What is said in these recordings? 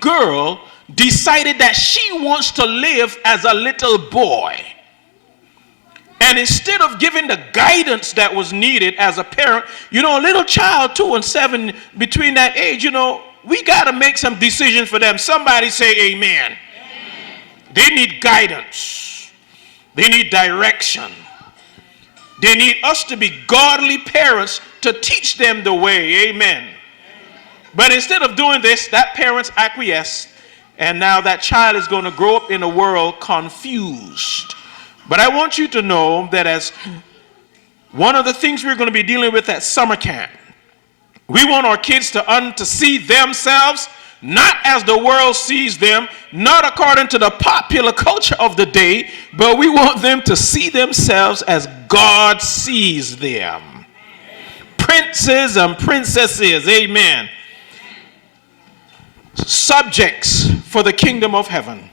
girl decided that she wants to live as a little boy. And instead of giving the guidance that was needed as a parent, a little child, 2 and 7, between that age, we got to make some decisions for them. Somebody say amen. Amen. They need guidance. They need direction. They need us to be godly parents to teach them the way. Amen. But instead of doing this, that parents acquiesce, and now that child is going to grow up in a world confused. But I want you to know that as one of the things we're going to be dealing with at summer camp, we want our kids to see themselves not as the world sees them, not according to the popular culture of the day, but we want them to see themselves as God sees them. Princes and princesses, amen. Subjects for the kingdom of heaven.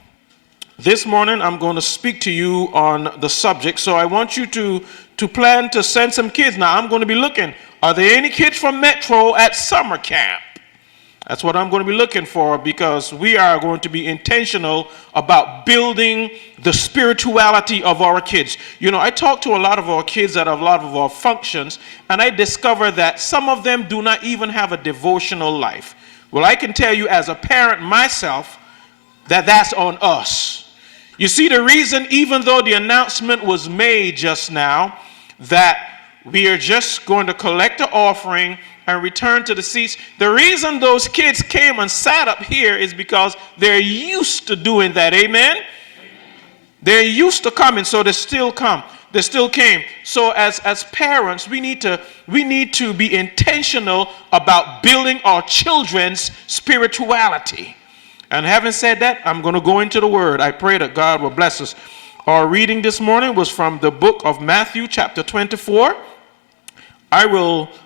This morning, I'm going to speak to you on the subject, so I want you to plan to send some kids. Now, I'm going to be looking. Are there any kids from Metro at summer camp? That's what I'm going to be looking for, because we are going to be intentional about building the spirituality of our kids. I talk to a lot of our kids at a lot of our functions, and I discover that some of them do not even have a devotional life. Well, I can tell you as a parent myself that that's on us. You see, the reason, even though the announcement was made just now, that we are just going to collect the offering and return to the seats, the reason those kids came and sat up here is because they're used to doing that. Amen? They're used to coming, so they still come. They still came. So as parents, we need to be intentional about building our children's spirituality. And having said that, I'm going to go into the Word. I pray that God will bless us. Our reading this morning was from the book of Matthew, chapter 24.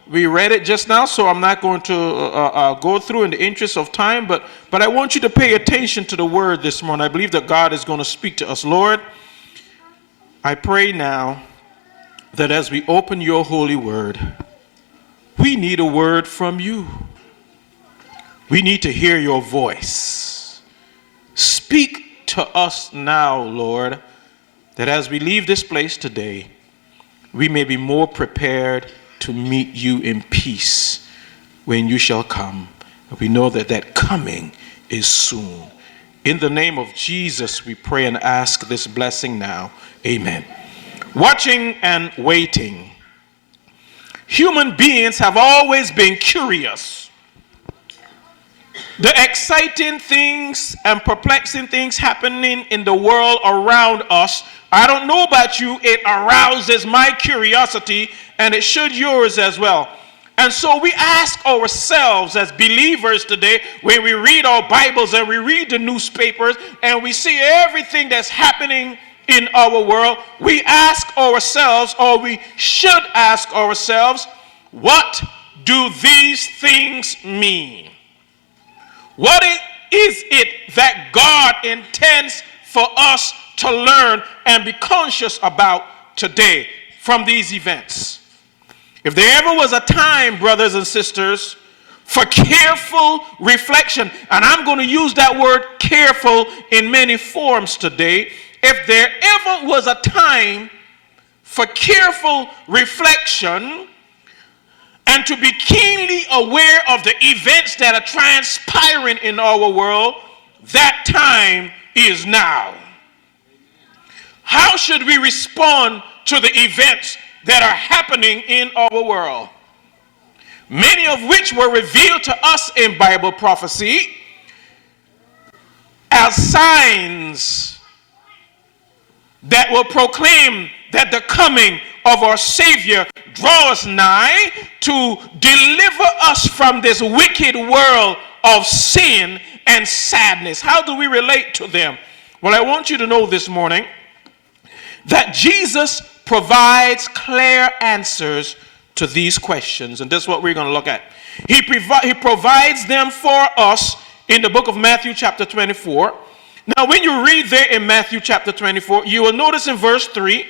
We read it just now, so I'm not going to go through in the interest of time, but I want you to pay attention to the Word this morning. I believe that God is going to speak to us. Lord, I pray now that as we open your holy Word, we need a word from you. We need to hear your voice. Speak to us now, Lord, that as we leave this place today, we may be more prepared to meet you in peace when you shall come. We know that that coming is soon. In the name of Jesus, we pray and ask this blessing now. Amen. Watching and waiting. Human beings have always been curious. The exciting things and perplexing things happening in the world around us, I don't know about you, it arouses my curiosity, and it should yours as well. And so we ask ourselves as believers today, when we read our Bibles and we read the newspapers and we see everything that's happening in our world, we ask ourselves, or we should ask ourselves, what do these things mean? What is it that God intends for us to learn and be conscious about today from these events? If there ever was a time, brothers and sisters, for careful reflection, and I'm going to use that word careful in many forms today, if there ever was a time for careful reflection and to be keenly aware of the events that are transpiring in our world, that time is now. How should we respond to the events that are happening in our world? Many of which were revealed to us in Bible prophecy as signs that will proclaim that the coming of our Savior draws nigh to deliver us from this wicked world of sin and sadness. How do we relate to them? Well, I want you to know this morning that Jesus provides clear answers to these questions, and this is what we're going to look at. He provides them for us in the book of Matthew chapter 24. Now, when you read there in Matthew chapter 24, you will notice in verse 3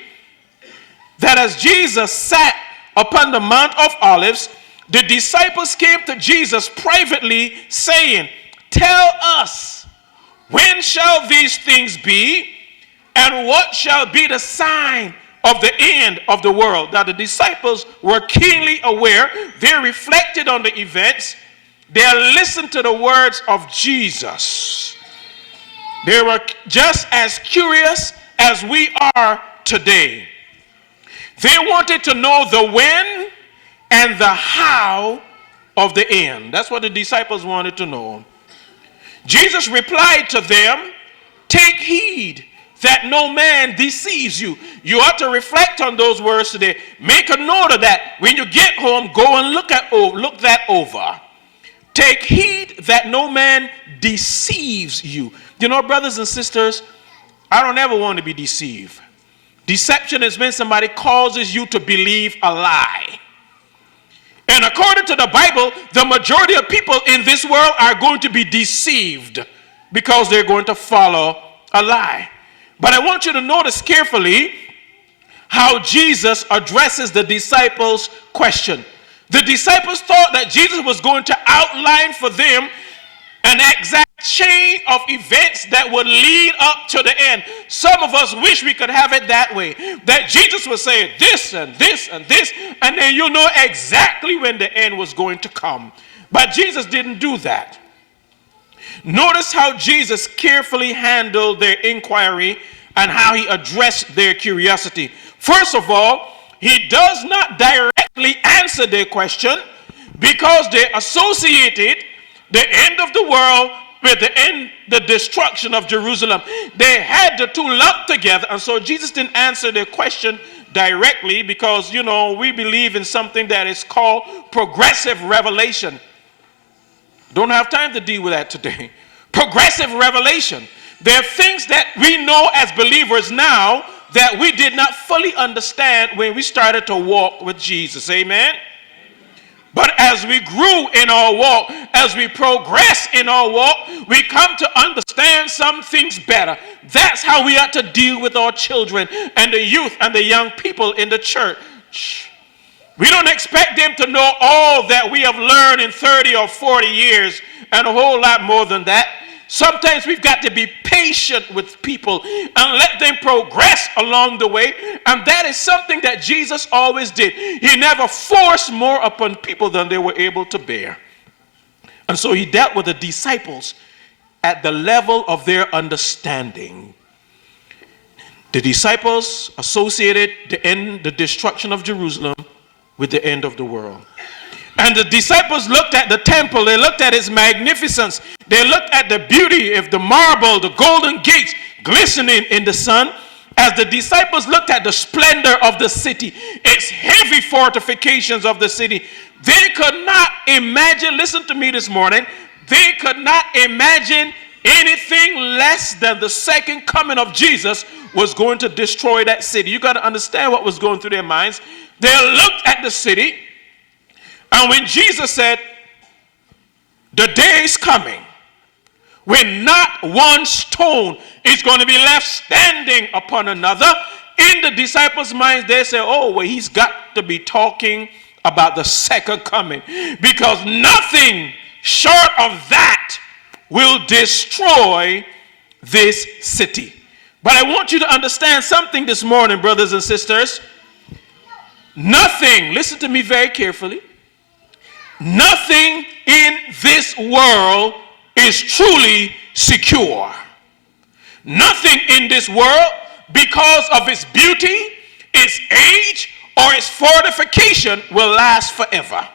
that as Jesus sat upon the Mount of Olives, the disciples came to Jesus privately saying, "Tell us When shall these things be? And what shall be the sign of the end of the world? Now the disciples were keenly aware. They reflected on the events. They listened to the words of Jesus. They were just as curious as we are today. They wanted to know the when and the how of the end. That's what the disciples wanted to know. Jesus replied to them, "Take heed that no man deceives you." You ought to reflect on those words today. Make a note of that. When you get home, go and look that over. Take heed that no man deceives you. You know, brothers and sisters, I don't ever want to be deceived. Deception is when somebody causes you to believe a lie. And according to the Bible, the majority of people in this world are going to be deceived because they're going to follow a lie. But I want you to notice carefully how Jesus addresses the disciples' question. The disciples thought that Jesus was going to outline for them an exact chain of events that would lead up to the end. Some of us wish we could have it that way, that Jesus would say this and this and this, and then you know exactly when the end was going to come. But Jesus didn't do that. Notice how Jesus carefully handled their inquiry and how he addressed their curiosity. First of all, he does not directly answer their question because they associated the end of the world with the destruction of Jerusalem. They had the two lumped together, and so Jesus didn't answer their question directly because, you know, we believe in something that is called progressive revelation. Don't have time to deal with that today. Progressive revelation. There are things that we know as believers now that we did not fully understand when we started to walk with Jesus. Amen? But as we grew in our walk, as we progress in our walk, we come to understand some things better. That's how we ought to deal with our children and the youth and the young people in the church. We don't expect them to know all that we have learned in 30 or 40 years and a whole lot more than that. Sometimes we've got to be patient with people and let them progress along the way. And that is something that Jesus always did. He never forced more upon people than they were able to bear. And so he dealt with the disciples at the level of their understanding. The disciples associated the destruction of Jerusalem with the end of the world. And the disciples looked at the temple. They looked at its magnificence. They looked at the beauty of the marble, the golden gates glistening in the sun. As the disciples looked at the splendor of the city, its heavy fortifications of the city, they could not imagine, listen to me this morning, they could not imagine anything less than the second coming of Jesus was going to destroy that city. You got to understand what was going through their minds. They looked at the city. And when Jesus said, the day is coming when not one stone is going to be left standing upon another, in the disciples' minds, they say, oh, well, he's got to be talking about the second coming, because nothing short of that will destroy this city. But I want you to understand something this morning, brothers and sisters. Nothing, listen to me very carefully, nothing in this world is truly secure. Nothing in this world, because of its beauty, its age, or its fortification, will last forever.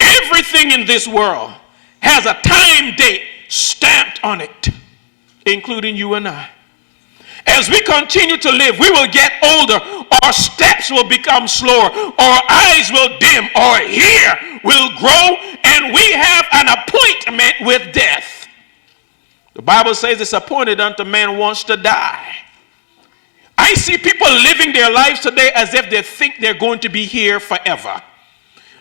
Everything in this world has a time date stamped on it, including you and I. As we continue to live, we will get older. Our steps will become slower. Our eyes will dim. Our hair will grow. And we have an appointment with death. The Bible says it's appointed unto man once to die. I see people living their lives today as if they think they're going to be here forever.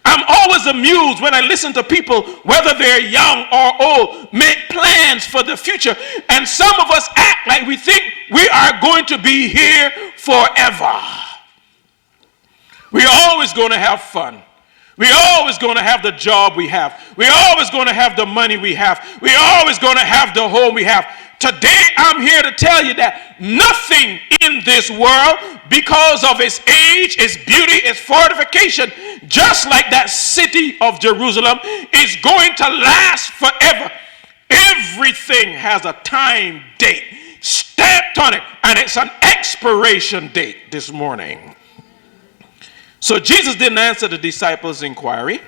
I'm always amused when I listen to people, whether they're young or old, make plans for the future. And some of us act like we think we are going to be here forever. We're always going to have fun. We're always going to have the job we have. We're always going to have the money we have. We're always going to have the home we have. Today, I'm here to tell you that nothing in this world, because of its age, its beauty, its fortification, just like that city of Jerusalem, is going to last forever. Everything has a time date stamped on it, and it's an expiration date this morning. So Jesus didn't answer the disciples' inquiry.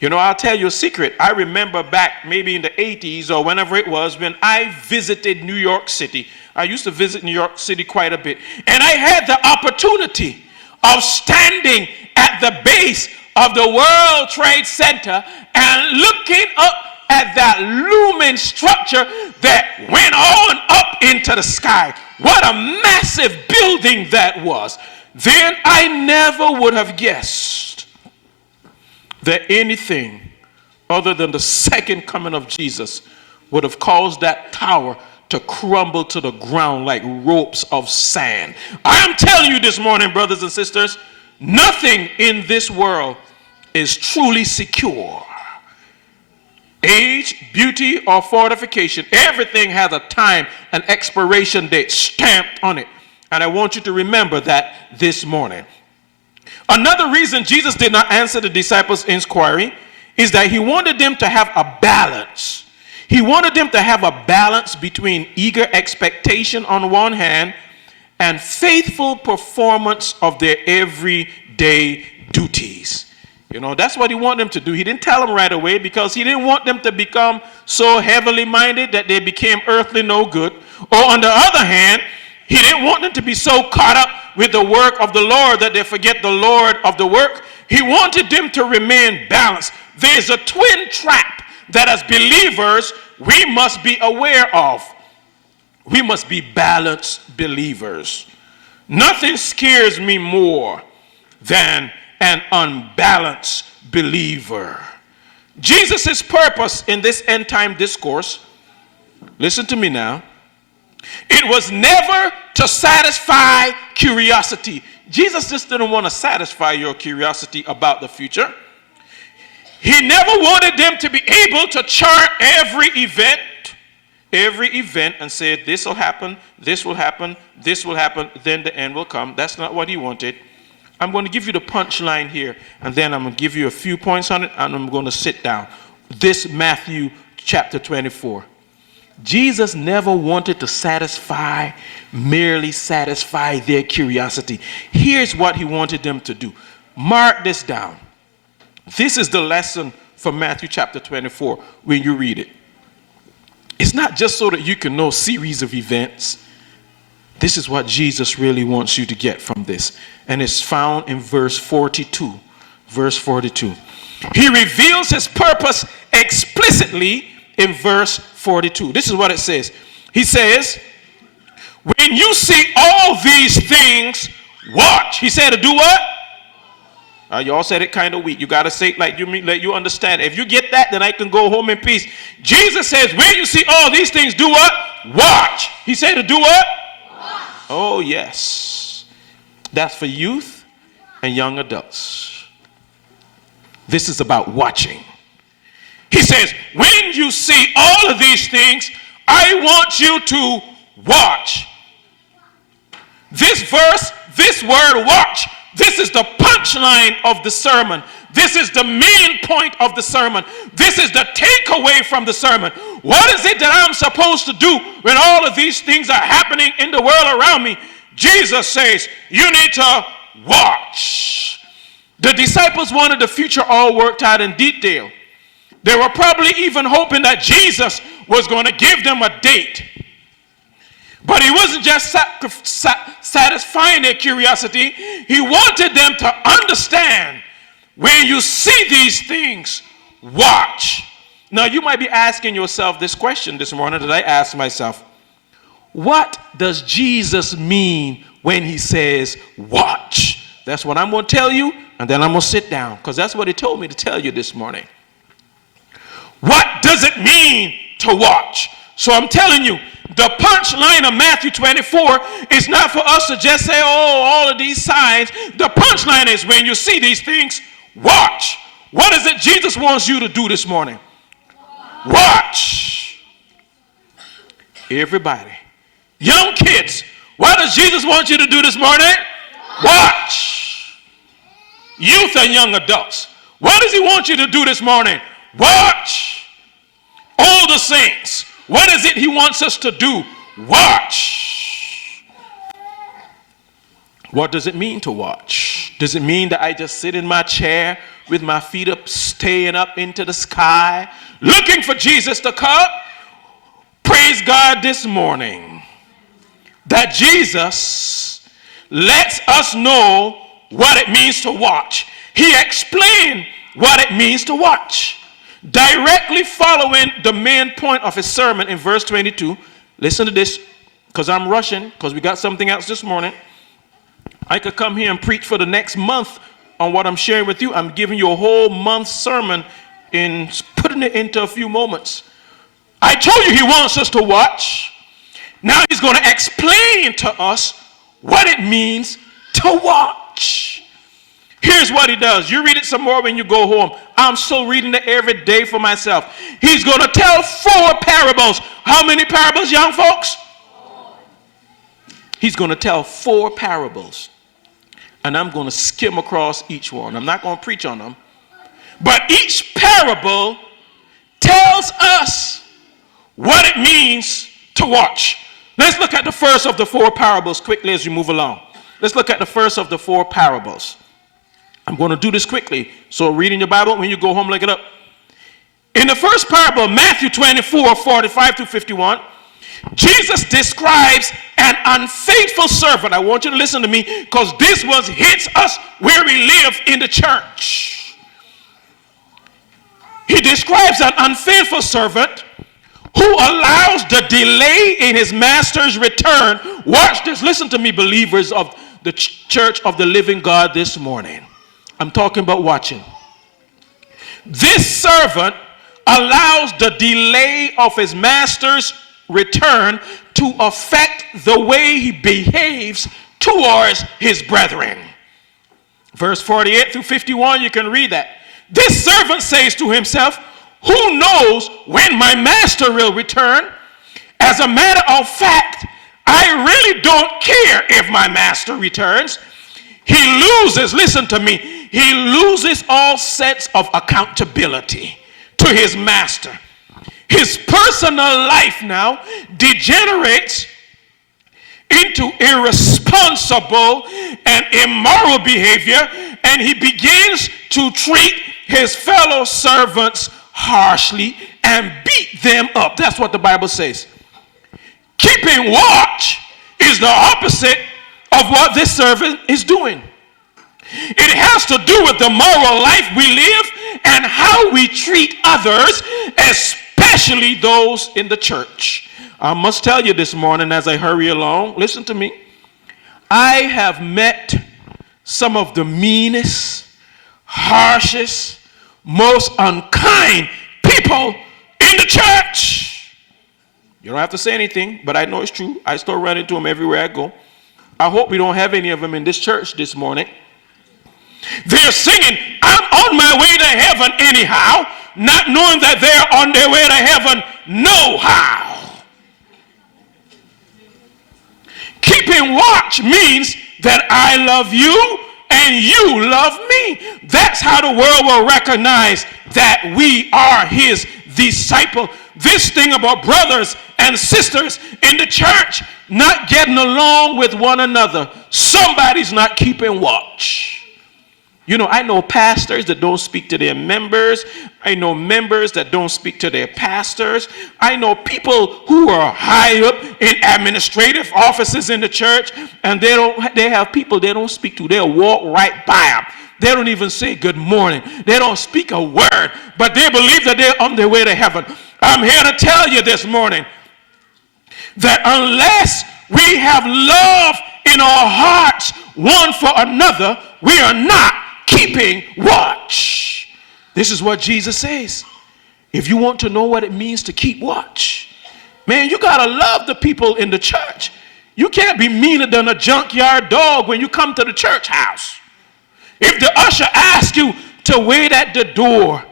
You know, I'll tell you a secret. I remember back maybe in the 80s or whenever it was when I visited New York City. I used to visit New York City quite a bit. And I had the opportunity of standing at the base of the World Trade Center and looking up at that looming structure that went on up into the sky. What a massive building that was. Then I never would have guessed that anything other than the second coming of Jesus would have caused that tower to crumble to the ground like ropes of sand. I'm telling you this morning, brothers and sisters, nothing in this world is truly secure. Age, beauty, or fortification, everything has a time, an expiration date stamped on it. And I want you to remember that this morning. Another reason Jesus did not answer the disciples' inquiry is that he wanted them to have a balance. He wanted them to have a balance between eager expectation on one hand and faithful performance of their everyday duties. You know, that's what he wanted them to do. He didn't tell them right away because he didn't want them to become so heavily minded that they became earthly no good. Or on the other hand, he didn't want them to be so caught up with the work of the Lord that they forget the Lord of the work. He wanted them to remain balanced. There's a twin trap that as believers we must be aware of. We must be balanced believers. Nothing scares me more than an unbalanced believer. Jesus' purpose in this end time discourse, listen to me now, it was never to satisfy curiosity. Jesus just didn't want to satisfy your curiosity about the future. He never wanted them to be able to chart every event, and say, this will happen, this will happen, this will happen, then the end will come. That's not what he wanted. I'm going to give you the punchline here, and then I'm going to give you a few points on it, and I'm going to sit down. This Matthew chapter 24. Jesus never wanted to merely satisfy their curiosity. Here's what he wanted them to do. Mark this down. This is the lesson from Matthew chapter 24 when you read it. It's not just so that you can know a series of events. This is what Jesus really wants you to get from this. And it's found in verse 42. Verse 42. He reveals his purpose explicitly in verse 42. This is what it says. He says, when you see all these things, watch. He said to do what? You all said it kind of weak. You got to say it like you understand. If you get that, then I can go home in peace. Jesus says, when you see all these things, do what? Watch. He said to do what? Watch. Oh, yes. That's for youth and young adults. This is about watching. He says, when you see all of these things, I want you to watch. This verse, this word watch, this is the punchline of the sermon. This is the main point of the sermon. This is the takeaway from the sermon. What is it that I'm supposed to do when all of these things are happening in the world around me? Jesus says, you need to watch. The disciples wanted the future all worked out in detail. They were probably even hoping that Jesus was going to give them a date. But he wasn't just satisfying their curiosity. He wanted them to understand, when you see these things, watch. Now, you might be asking yourself this question this morning that I asked myself. What does Jesus mean when he says watch? That's what I'm going to tell you, and then I'm going to sit down, because that's what he told me to tell you this morning. What does it mean to watch? So I'm telling you, the punchline of Matthew 24 is not for us to just say, oh, all of these signs. The punchline is, when you see these things, watch. What is it Jesus wants you to do this morning? Watch. Everybody. Young kids, what does Jesus want you to do this morning? Watch. Youth and young adults, what does he want you to do this morning? Watch. Older saints, what is it he wants us to do? Watch. What does it mean to watch? Does it mean that I just sit in my chair with my feet up, staying up into the sky, looking for Jesus to come? Praise God this morning that Jesus lets us know what it means to watch. He explained what it means to watch. Directly following the main point of his sermon in verse 22, listen to this, because I'm rushing, because we got something else this morning. I could come here and preach for the next month on what I'm sharing with you. I'm giving you a whole month's sermon in putting it into a few moments. I told you he wants us to watch. Now he's going to explain to us what it means to watch. Here's what he does. You read it some more when you go home. I'm still reading it every day for myself. He's going to tell 4 parables. How many parables, young folks? 4. He's going to tell 4 parables. And I'm going to skim across each one. I'm not going to preach on them. But each parable tells us what it means to watch. Let's look at the first of the 4 parables quickly as we move along. Let's look at the first of the 4 parables. I'm going to do this quickly. So read in your Bible. When you go home, look it up. In the first parable, Matthew 24, 45 to 51, Jesus describes an unfaithful servant. I want you to listen to me, because this one hits us where we live in the church. He describes an unfaithful servant who allows the delay in his master's return. Watch this. Listen to me, believers of the church of the living God this morning. I'm talking about watching. This servant allows the delay of his master's return to affect the way he behaves towards his brethren. Verse 48 through 51, you can read that. This servant says to himself, who knows when my master will return? As a matter of fact, I really don't care if my master returns. He loses, listen to me, he loses all sense of accountability to his master. His personal life now degenerates into irresponsible and immoral behavior, and he begins to treat his fellow servants harshly and beat them up. That's what the Bible says. Keeping watch is the opposite of what this servant is doing. It has to do with the moral life we live and how we treat others, especially those in the church. I must tell you this morning as I hurry along, listen to me. I have met some of the meanest, harshest, most unkind people in the church. You don't have to say anything, but I know it's true. I still run into them everywhere I go. I hope we don't have any of them in this church this morning. They're singing, I'm on my way to heaven anyhow, not knowing that they're on their way to heaven no-how. Keeping watch means that I love you and you love me. That's how the world will recognize that we are his disciple. This thing about brothers and sisters in the church not getting along with one another, somebody's not keeping watch. You know, I know pastors that don't speak to their members. I know members that don't speak to their pastors. I know people who are high up in administrative offices in the church, and they have people they don't speak to. They'll walk right by them. They don't even say good morning. They don't speak a word, but they believe that they're on their way to heaven. I'm here to tell you this morning that unless we have love in our hearts one for another, we are not keeping watch. This is what Jesus says. If you want to know what it means to keep watch, man, you got to love the people in the church. You can't be meaner than a junkyard dog when you come to the church house. If the usher asks you to wait at the door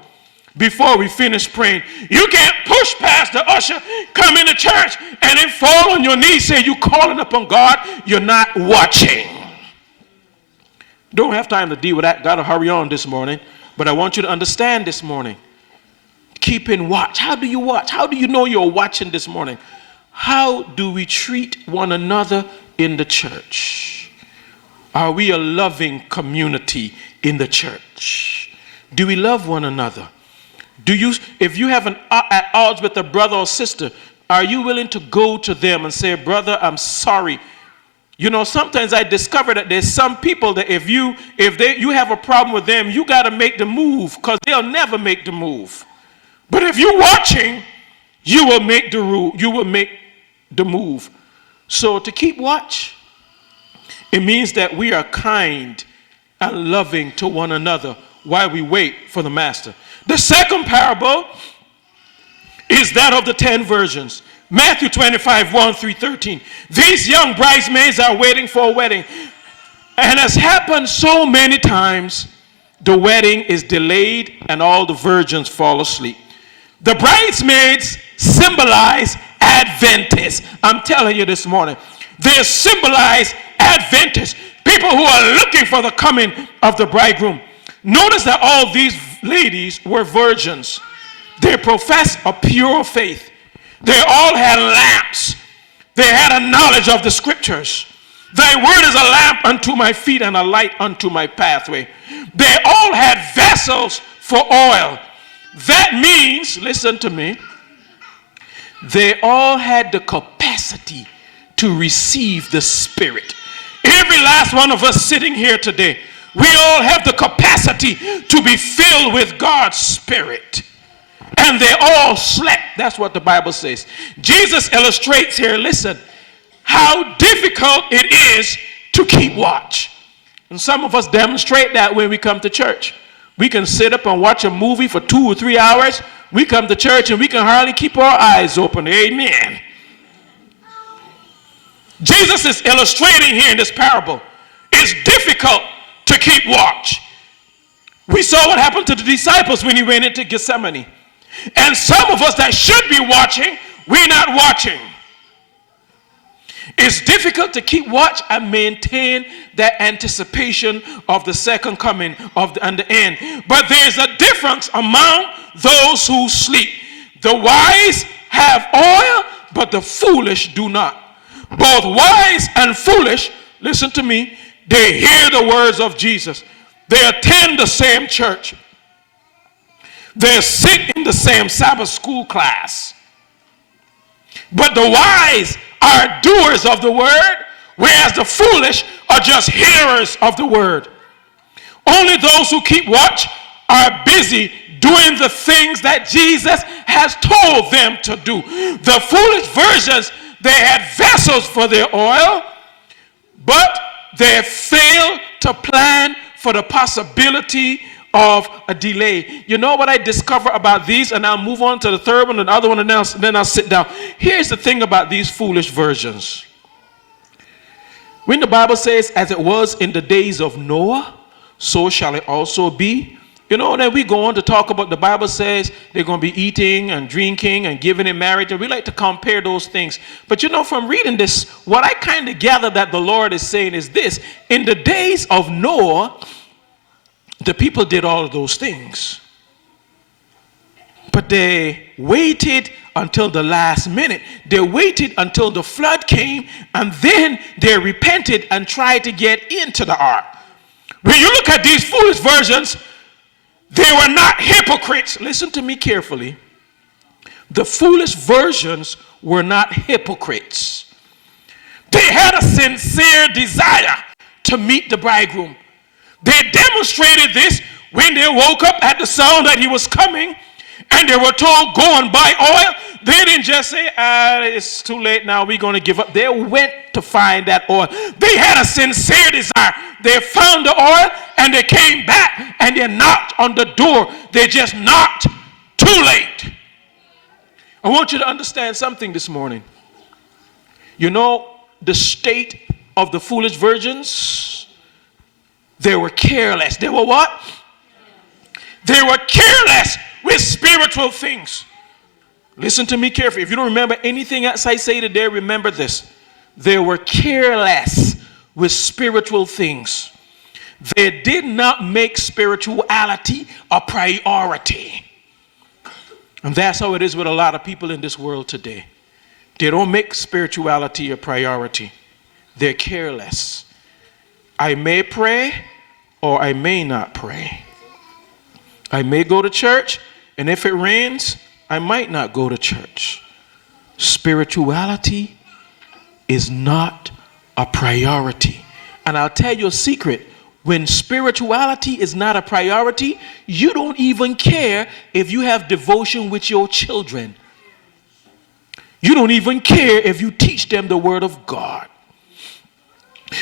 before we finish praying. You can't push past the usher, come into church, and then fall on your knees, say you're calling upon God. You're not watching. Don't have time to deal with that. Got to hurry on this morning. But I want you to understand this morning. Keep in watch. How do you watch? How do you know you're watching this morning? How do we treat one another in the church? Are we a loving community in the church? Do we love one another? If you have at odds with a brother or sister, are you willing to go to them and say, brother, I'm sorry? You know, sometimes I discover that there's some people that if you have a problem with them, you got to make the move, because they'll never make the move. But if you're watching, you will make the move. So to keep watch, it means that we are kind and loving to one another while we wait for the master. The second parable is that of the 10 virgins. Matthew 25, 1 through 13. These young bridesmaids are waiting for a wedding. And as happened so many times, the wedding is delayed and all the virgins fall asleep. The bridesmaids symbolize Adventists. I'm telling you this morning. They symbolize Adventists, people who are looking for the coming of the bridegroom. Notice that all these ladies were virgins. They professed a pure faith. They all had lamps. They had a knowledge of the scriptures. Thy word is a lamp unto my feet and a light unto my pathway. They all had vessels for oil. That means, listen to me, they all had the capacity to receive the Spirit. Every last one of us sitting here today, we all have the capacity to be filled with God's Spirit. And they all slept. That's what the Bible says. Jesus illustrates here, listen, how difficult it is to keep watch. And some of us demonstrate that when we come to church. We can sit up and watch a movie for 2 or 3 hours. We come to church and we can hardly keep our eyes open. Amen. Jesus is illustrating here in this parable. It's difficult to keep watch. We saw what happened to the disciples when he went into Gethsemane. And some of us that should be watching, we're not watching. It's difficult to keep watch and maintain that anticipation of the second coming and the end. But there's a difference among those who sleep. The wise have oil, but the foolish do not. Both wise and foolish, listen to me, they hear the words of Jesus. They attend the same church. They sit in the same Sabbath school class. But the wise are doers of the word, whereas the foolish are just hearers of the word. Only those who keep watch are busy doing the things that Jesus has told them to do. The foolish virgins, they had vessels for their oil, but they failed to plan for the possibility of a delay. You know what I discover about these? And I'll move on to the third one and the other one, and then I'll sit down. Here's the thing about these foolish virgins. When the Bible says, as it was in the days of Noah, so shall it also be. You know, then we go on to talk about, the Bible says they're going to be eating and drinking and giving in marriage, and we like to compare those things. But you know, from reading this, what I kind of gather that the Lord is saying is this: in the days of Noah, the people did all of those things, but they waited until the last minute. They waited until the flood came, and then they repented and tried to get into the ark. When you look at these foolish virgins, they were not hypocrites. Listen to me carefully. The foolish virgins were not hypocrites. They had a sincere desire to meet the bridegroom. They demonstrated this when they woke up at the sound that he was coming, and they were told, go and buy oil. They didn't just say, it's too late now, we're going to give up. They went to find that oil. They had a sincere desire. They found the oil, and they came back, and they knocked on the door. They just knocked too late. I want you to understand something this morning. You know the state of the foolish virgins? They were careless. They were what? They were careless with spiritual things. Listen to me carefully. If you don't remember anything else I say today, remember this. They were careless with spiritual things. They did not make spirituality a priority. And that's how it is with a lot of people in this world today. They don't make spirituality a priority. They're careless. I may pray or I may not pray. I may go to church, and if it rains, I might not go to church. Spirituality is not a priority. And I'll tell you a secret. When spirituality is not a priority, you don't even care if you have devotion with your children. You don't even care if you teach them the word of God.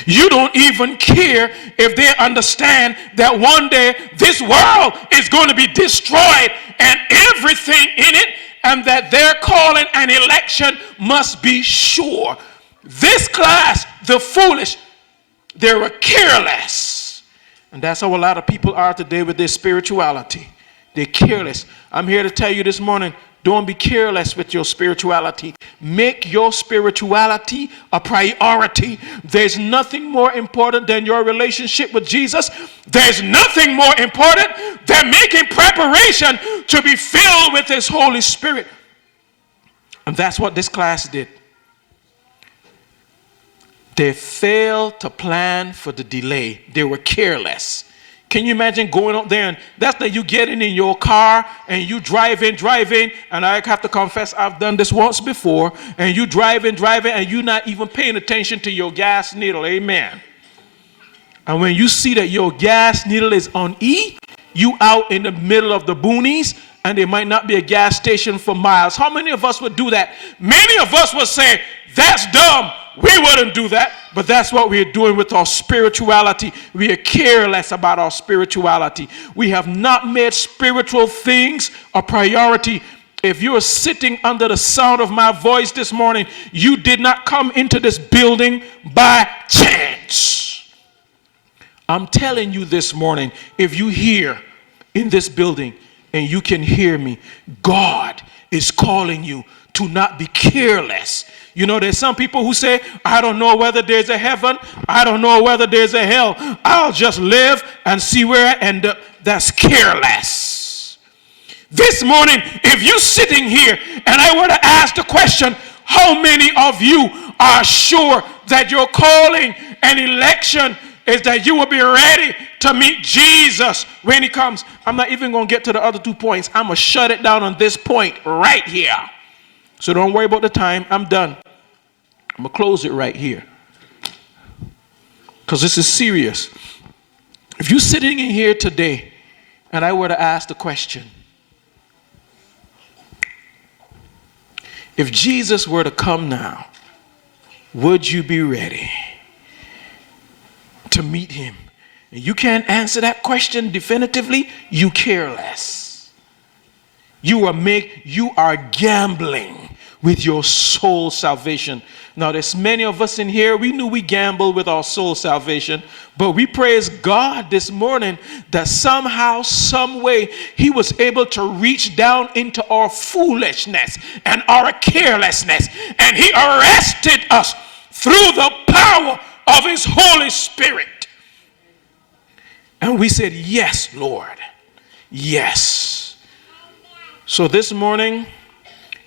You don't even care if they understand that one day this world is going to be destroyed and everything in it, and that their calling and election must be sure. This class, the foolish, they were careless. And that's how a lot of people are today with their spirituality. They're careless. I'm here to tell you this morning, don't be careless with your spirituality. Make your spirituality a priority. There's nothing more important than your relationship with Jesus. There's nothing more important than making preparation to be filled with His Holy Spirit. And that's what this class did. They failed to plan for the delay. They were careless. Can you imagine going up there, and that's that you getting in your car and you driving, and I have to confess I've done this once before, and you driving, and you're not even paying attention to your gas needle. Amen. And when you see that your gas needle is on E, you out in the middle of the boonies, and there might not be a gas station for miles. How many of us would do that? Many of us would say, that's dumb. We wouldn't do that, but that's what we're doing with our spirituality. We are careless about our spirituality. We have not made spiritual things a priority. If you are sitting under the sound of my voice this morning, you did not come into this building by chance. I'm telling you this morning, if you here in this building and you can hear me, God is calling you to not be careless. You know, there's some people who say, I don't know whether there's a heaven. I don't know whether there's a hell. I'll just live and see where I end up. That's careless. This morning, if you're sitting here and I were to ask the question, how many of you are sure that your calling and election is that you will be ready to meet Jesus when He comes? I'm not even going to get to the other 2 points. I'm going to shut it down on this point right here. So don't worry about the time. I'm done. I'm going to close it right here. Because this is serious. If you're sitting in here today and I were to ask the question, if Jesus were to come now, would you be ready to meet Him? And you can't answer that question definitively, you careless. You are gambling with your soul salvation. Now, there's many of us in here, we knew we gambled with our soul salvation, but we praise God this morning that somehow, some way, He was able to reach down into our foolishness and our carelessness, and He arrested us through the power of His Holy Spirit. And we said, yes, Lord, yes. So this morning,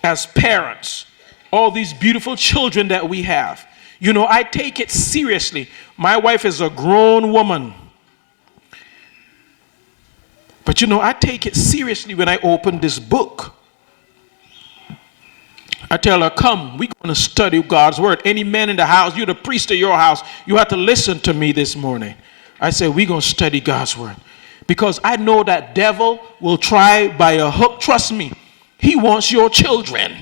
as parents, all these beautiful children that we have, you know, I take it seriously. My wife is a grown woman. But you know, I take it seriously when I open this book. I tell her, come, we're going to study God's word. Any man in the house, you're the priest of your house, you have to listen to me this morning. I say, we're going to study God's word. Because I know that devil will try by a hook. Trust me, he wants your children.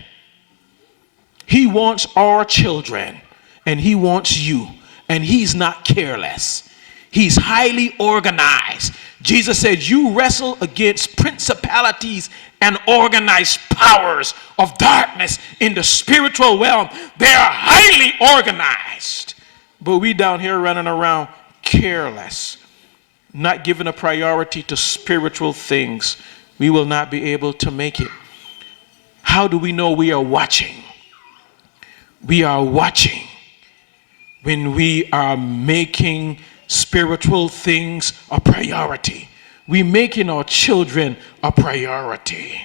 He wants our children. And he wants you. And he's not careless. He's highly organized. Jesus said, you wrestle against principalities and organized powers of darkness in the spiritual realm. They are highly organized. But we down here running around careless. not giving a priority to spiritual things, we will not be able to make it. How do we know we are watching? We are watching when we are making spiritual things a priority. We're making our children a priority.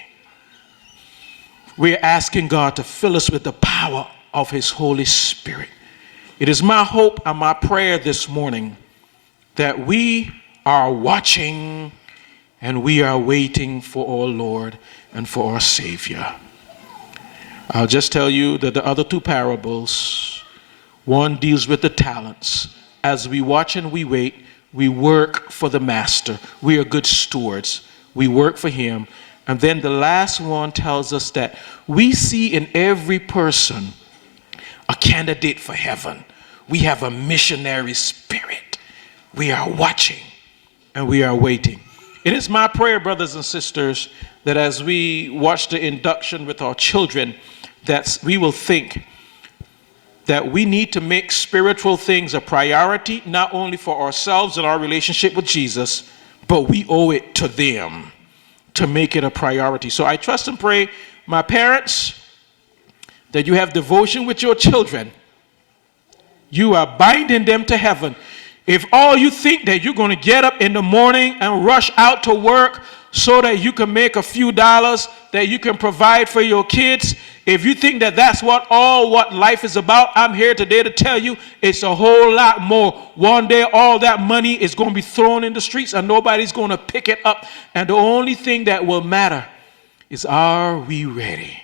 We're asking God to fill us with the power of His Holy Spirit. It is my hope and my prayer this morning that we are watching and we are waiting for our Lord and for our Savior. I'll just tell you that the other two parables, one deals with the talents. As we watch and we wait, we work for the master. We are good stewards. We work for him. And then the last one tells us that we see in every person a candidate for heaven. We have a missionary spirit. We are watching and we are waiting. It is my prayer, brothers and sisters, that as we watch the induction with our children, that we will think that we need to make spiritual things a priority, not only for ourselves and our relationship with Jesus, but we owe it to them to make it a priority. So I trust and pray, my parents, that you have devotion with your children. You are binding them to heaven. If all you think that you're going to get up in the morning and rush out to work so that you can make a few dollars that you can provide for your kids, if you think that that's what life is about, I'm here today to tell you it's a whole lot more. One day all that money is going to be thrown in the streets and nobody's going to pick it up. And the only thing that will matter is, are we ready?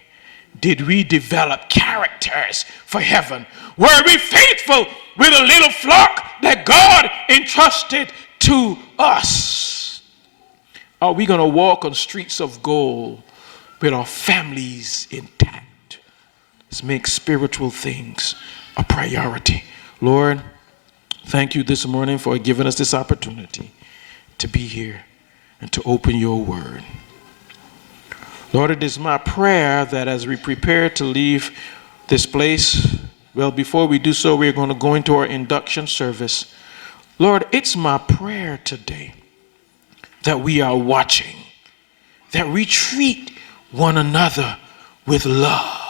Did we develop characters for heaven? Were we faithful with a little flock that God entrusted to us? Are we going to walk on streets of gold with our families intact? Let's make spiritual things a priority. Lord, thank you this morning for giving us this opportunity to be here and to open your word. Lord, it is my prayer that as we prepare to leave this place, well, before we do so, we're going to go into our induction service. Lord, it's my prayer today that we are watching, that we treat one another with love.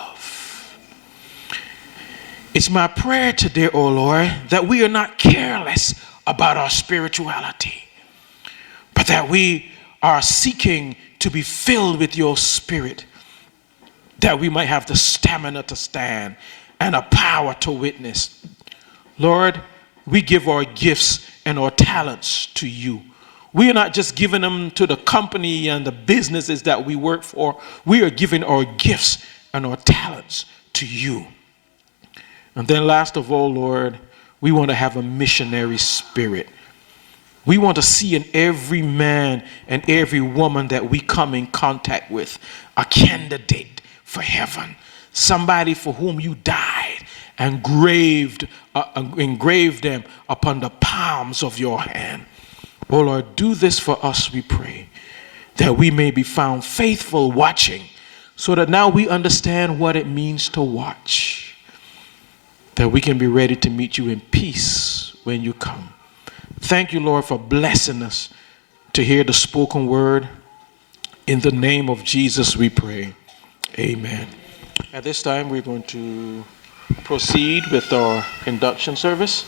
It's my prayer today, oh Lord, that we are not careless about our spirituality, but that we are seeking to be filled with your spirit, that we might have the stamina to stand and a power to witness. Lord, we give our gifts and our talents to you. We are not just giving them to the company and the businesses that we work for. We are giving our gifts and our talents to you. And then last of all, Lord, we want to have a missionary spirit. We want to see in every man and every woman that we come in contact with a candidate for heaven, somebody for whom you died and engraved them upon the palms of your hand. Oh Lord, do this for us, we pray, that we may be found faithful watching, so that now we understand what it means to watch, that we can be ready to meet you in peace when you come. Thank you, Lord, for blessing us to hear the spoken word. In the name of Jesus, we pray. Amen. At this time, we're going to proceed with our induction service.